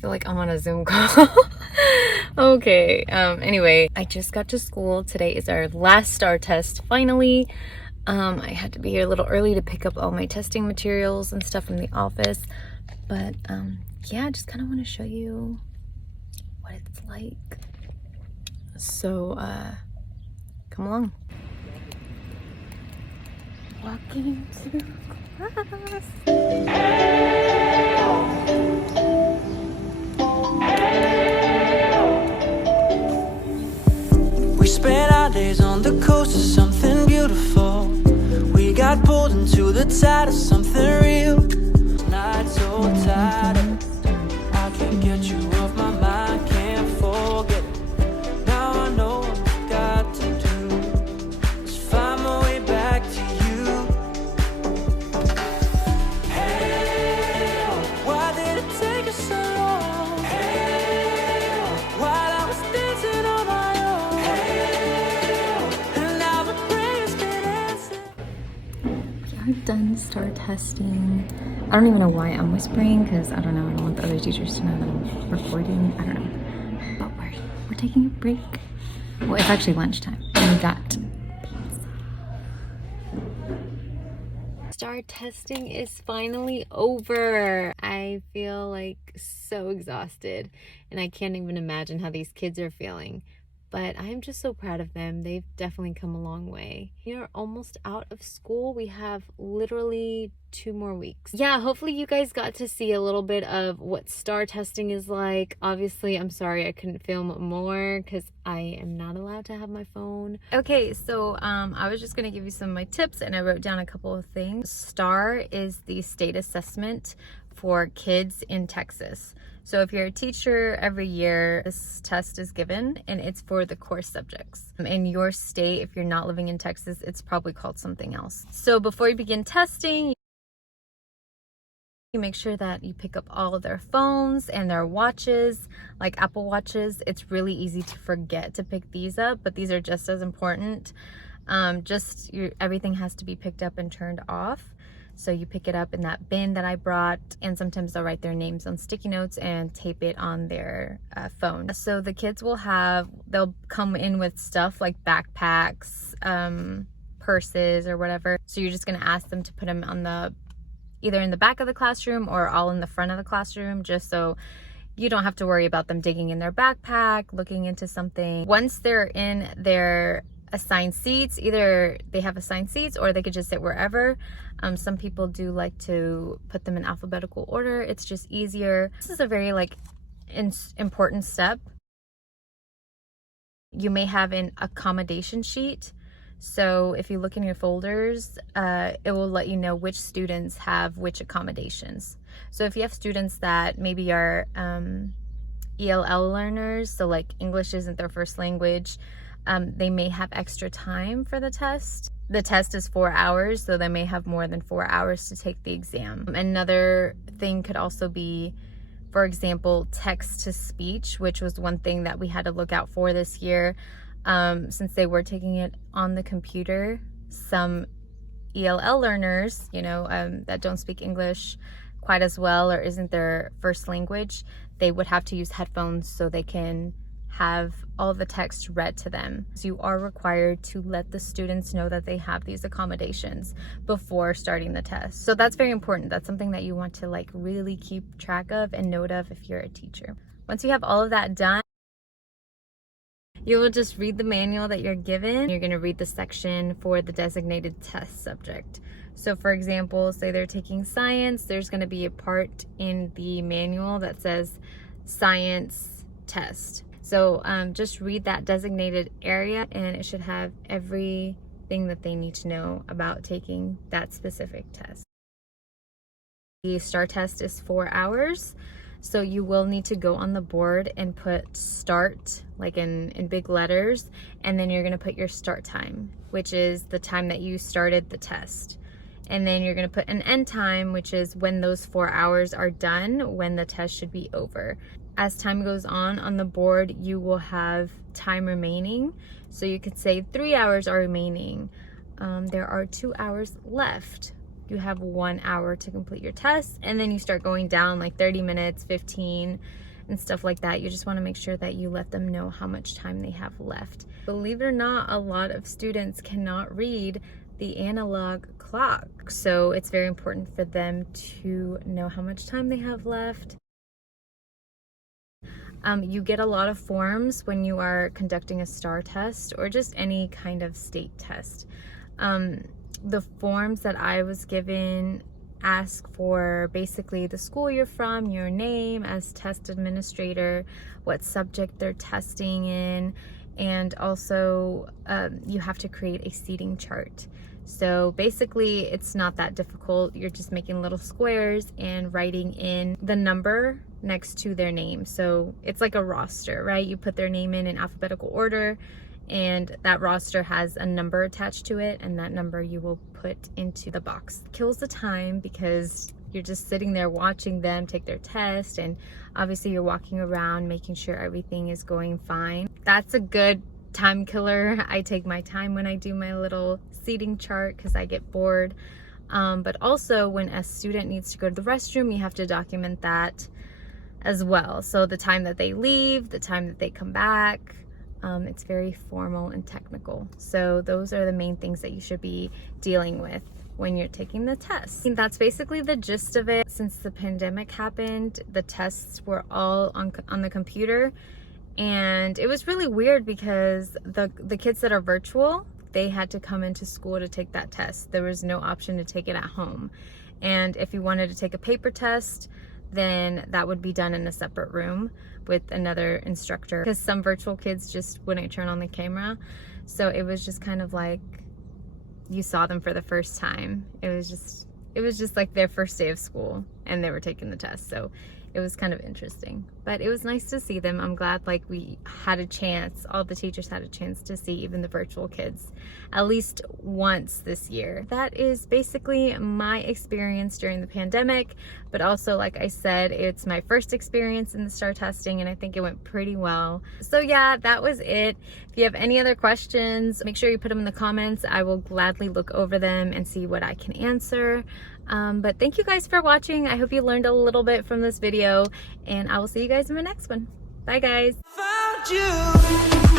feel like I'm on a Zoom call. Okay, anyway, I just got to school. Today is our last STAR test, finally. I had to be here a little early to pick up all my testing materials and stuff from the office. But, yeah, I just kind of want to show you what it's like. So, come along. Walking to class. We spent our days on the coast of something beautiful. We got pulled into the tide of something real. Not so tired of it. I can't get you off my mind, can't forget it. Now I know what I've got to do is find my way back to you. Hey, why did it take us so long? Hey, while I was dancing on my own. Hey, and now the prayers get answered. We are done STAR testing. I don't even know why I'm whispering, because I don't know, I don't want the other teachers to know that I'm recording. I don't know. But we're taking a break. Well, it's actually lunchtime. And we got pizza. STAR testing is finally over. I feel like so exhausted, and I can't even imagine how these kids are feeling. But I'm just so proud of them. They've definitely come a long way. We are almost out of school. We have literally 2 more weeks. Yeah, hopefully you guys got to see a little bit of what STAR testing is like. Obviously, I'm sorry I couldn't film more because I am not allowed to have my phone. Okay, so I was just gonna give you some of my tips, and I wrote down a couple of things. STAR is the state assessment for kids in Texas. So if you're a teacher, every year this test is given, and it's for the core subjects. In your state, if you're not living in Texas, it's probably called something else. So before you begin testing, you make sure that you pick up all of their phones and their watches, like Apple Watches. It's really easy to forget to pick these up, but these are just as important. Everything has to be picked up and turned off. So you pick it up in that bin that I brought, and sometimes they'll write their names on sticky notes and tape it on their phone. So the kids they'll come in with stuff like backpacks, purses, or whatever. So you're just gonna ask them to put them on either in the back of the classroom or all in the front of the classroom, just so you don't have to worry about them digging in their backpack, looking into something. Once they're in their assigned seats, either they have assigned seats or they could just sit wherever. Some people do like to put them in alphabetical order. It's just easier. This is a very important step. You may have an accommodation sheet. So if you look in your folders, it will let you know which students have which accommodations. So if you have students that maybe are ELL learners, so like English isn't their first language, they may have extra time for the test. The test is 4 hours, so they may have more than 4 hours to take the exam. Another thing could also be, for example, text to speech, which was one thing that we had to look out for this year. Since they were taking it on the computer, some ELL learners, that don't speak English quite as well or isn't their first language, they would have to use headphones so they can have all the text read to them. So you are required to let the students know that they have these accommodations before starting the test. So that's very important. That's something that you want to really keep track of and note of if you're a teacher. Once you have all of that done, you will just read the manual that you're given. You're going to read the section for the designated test subject. So for example, say they're taking science, there's going to be a part in the manual that says science test. So just read that designated area, and it should have everything that they need to know about taking that specific test. The STAR test is 4 hours. So you will need to go on the board and put start, like in big letters, and then you're gonna put your start time, which is the time that you started the test. And then you're gonna put an end time, which is when those 4 hours are done, when the test should be over. As time goes on the board, you will have time remaining. So you could say 3 hours are remaining. There are 2 hours left. You have 1 hour to complete your test, and then you start going down like 30 minutes, 15, and stuff like that. You just want to make sure that you let them know how much time they have left. Believe it or not, a lot of students cannot read the analog clock, so it's very important for them to know how much time they have left. You get a lot of forms when you are conducting a STAR test or just any kind of state test. The forms that I was given ask for basically the school you're from, your name as test administrator, what subject they're testing in, and also you have to create a seating chart. So basically it's not that difficult. You're just making little squares and writing in the number next to their name. So it's like a roster, right? You put their name in alphabetical order, and that roster has a number attached to it, and that number you will put into the box. It kills the time because you're just sitting there watching them take their test, and obviously you're walking around making sure everything is going fine. That's a good time killer. I take my time when I do my little seating chart because I get bored. But also when a student needs to go to the restroom, you have to document that as well. So the time that they leave, the time that they come back, it's very formal and technical. So those are the main things that you should be dealing with when you're taking the test. And that's basically the gist of it. Since the pandemic happened, the tests were all on the computer, and it was really weird because the kids that are virtual, they had to come into school to take that test. There was no option to take it at home. And if you wanted to take a paper test, then that would be done in a separate room with another instructor, because some virtual kids just wouldn't turn on the camera. So it was just kind of like you saw them for the first time. It was just like their first day of school and they were taking the test. So it was kind of interesting, but it was nice to see them. I'm glad like we had a chance, all the teachers had a chance to see even the virtual kids at least once this year. That is basically my experience during the pandemic, but also like I said, it's my first experience in the STAR testing and I think it went pretty well. So yeah, that was it. If you have any other questions, make sure you put them in the comments. I will gladly look over them and see what I can answer. But thank you guys for watching. I hope you learned a little bit from this video, and I will see you guys in my next one. Bye guys. Found you.